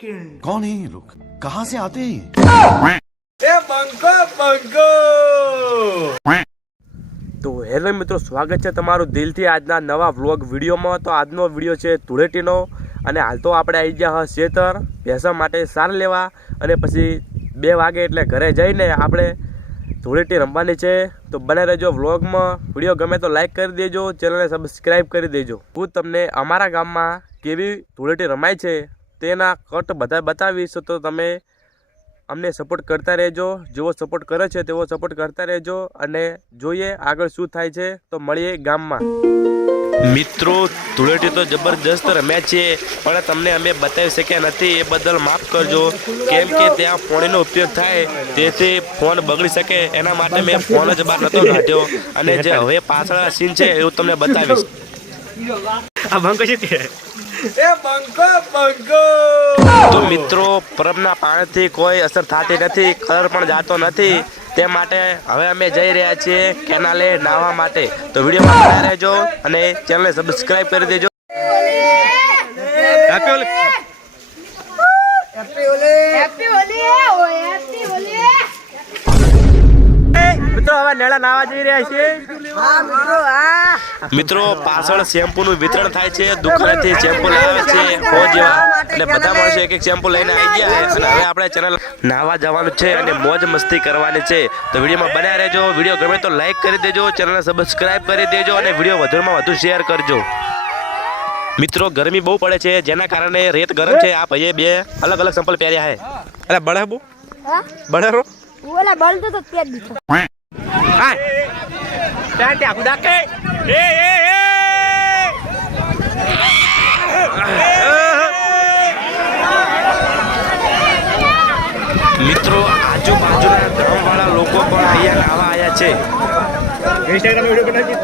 कौन है ये लोग कहाँ से आते हैं ये? તો હેલો મિત્રો સ્વાગત છે તમારું દિલથી આજના નવા વ્લોગ વિડીયોમાં તો આજનો વિડીયો છે ધૂળેટીનો અને હાલ તો આપણે આવી ગયા હા શેતર ભેંસા માટે સાર લેવા અને પછી બે વાગે એટલે ઘરે જઈને આપણે ધૂળેટી રમવાની છે તો બને રહેજો વ્લોગમાં વિડીયો ગમે તો લાઈક કરી દેજો ચેનલને સબસ્ક્રાઈબ કરી દેજો હું તમને અમારા ગામમાં કેવી ધૂળેટી રમાય છે તેના કટ બધા બતાવીશ, તો તમે અમને સપોર્ટ કરતા રહેજો. જેવો સપોર્ટ કરે છે તેવો સપોર્ટ કરતા રહેજો અને જોઈએ આગળ શું થાય છે, તો મળીએ ગામમાં. મિત્રો, ધૂળેટી તો જબરજસ્ત રમ્યા છે પણ તમને અમે બતાવી શક્યા નથી, એ બદલ માફ કરજો. કેમ કે ત્યાં ફોનનો ઉપયોગ થાય તેથી ફોન બગડી શકે, એના માટે મેં ફોન જ બહાર નહોતો કાઢ્યો. અને જે હવે પાછળ સીન છે એવું તમને બતાવીશ. આ બંકો કશી કે તો મિત્રો પરબના પાણીથી કોઈ અસર થતી નથી કલર પણ જાતો નથી. તે માટે હવે અમે જઈ રહ્યા છીએ કેનાલે નાહવા માટે. તો વિડીયોમાં બન્યા રહેજો અને ચેનલને સબસ્ક્રાઇબ કરી દેજો. હેપી ઓલી હેપી હોલી ઓ હેપી હોલી મિત્રો હવે નેળા નાહવા જઈ રહ્યા છીએ. મિત્રો પાછળ શેમ્પુ શેમ્પૂનું વિતરણ થાય છે દુકાનેથી શેમ્પુ લાવે છે મોજ એટલે બધા માણસો એક એક શેમ્પુ લઈને આવી ગયા છે. અને હવે આપણે ચેનલ નાહવા જવાનું છે અને મોજ મસ્તી કરવાની છે. તો વિડીયોમાં બન્યા રહેજો. વીડિયો ગમે તો લાઈક કરી દેજો ચેનલને સબસ્ક્રાઇબ કરી દેજો અને વીડિયો વધુમાં વધુ શેર કરજો. મિત્રો ગરમી બહુ પડે છે. જેના કારણે રેત ગરમ છે. આ ભાઈએ બે અલગ અલગ સંપલ પહેર્યા છે. અરે બળે બહુ બળે રો ઓલા તો પેટ દીધો. ત્યાં કુદા કે hei, hei. એ મિત્રો આજુબાજુના ગામવાળા લોકો પણ અહીંયા આવા આવ્યા છે. ઇન્સ્ટાગ્રામ વીડિયો બનાવી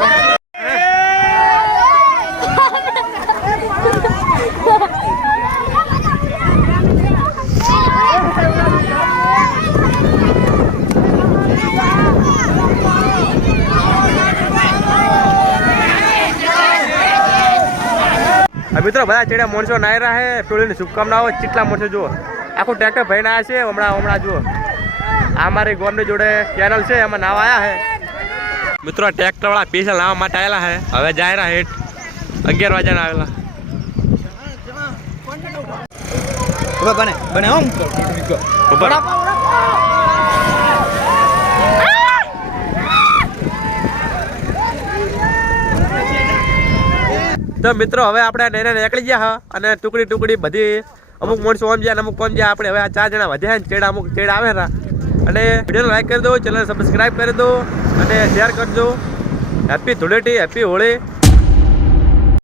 આ મિત્રો બધા ચેડા માણસો નાઈ રહ્યા છે ટોળીની શુભકામનાઓ. ચીટલા માણસો જુઓ. આખું ટ્રેક્ટર ભરીને આવ્યા છે હમણાં હમણાં જુઓ. આ મારી ગોમની જોડે ચેનલ છે. એમાં નાવા આવ્યા છે મિત્રો આ ટ્રેક્ટર વાળા પીસલ નાવા માટે આવેલા છે હવે જાય રહ્યા હેઠ. અગિયાર વાગ્યાના આવેલા. બને. બને હમ તો મિત્રો, હવે આપણે નેને નીકળી ગયા અને ટુકડી ટુકડી બધી અમુક માણસો આમ જાય અમુક કોમ જાય આપણે હવે આ ચાર જણા વધ્યા ને, ચેડા અમુક ચેડા આવે ને. અને વિડીયોને લાઈક કરી દો ચેનલ સબસ્ક્રાઈબ કરી દો, અને શેર કરજો હેપી ધૂળેટી હેપી હોળી.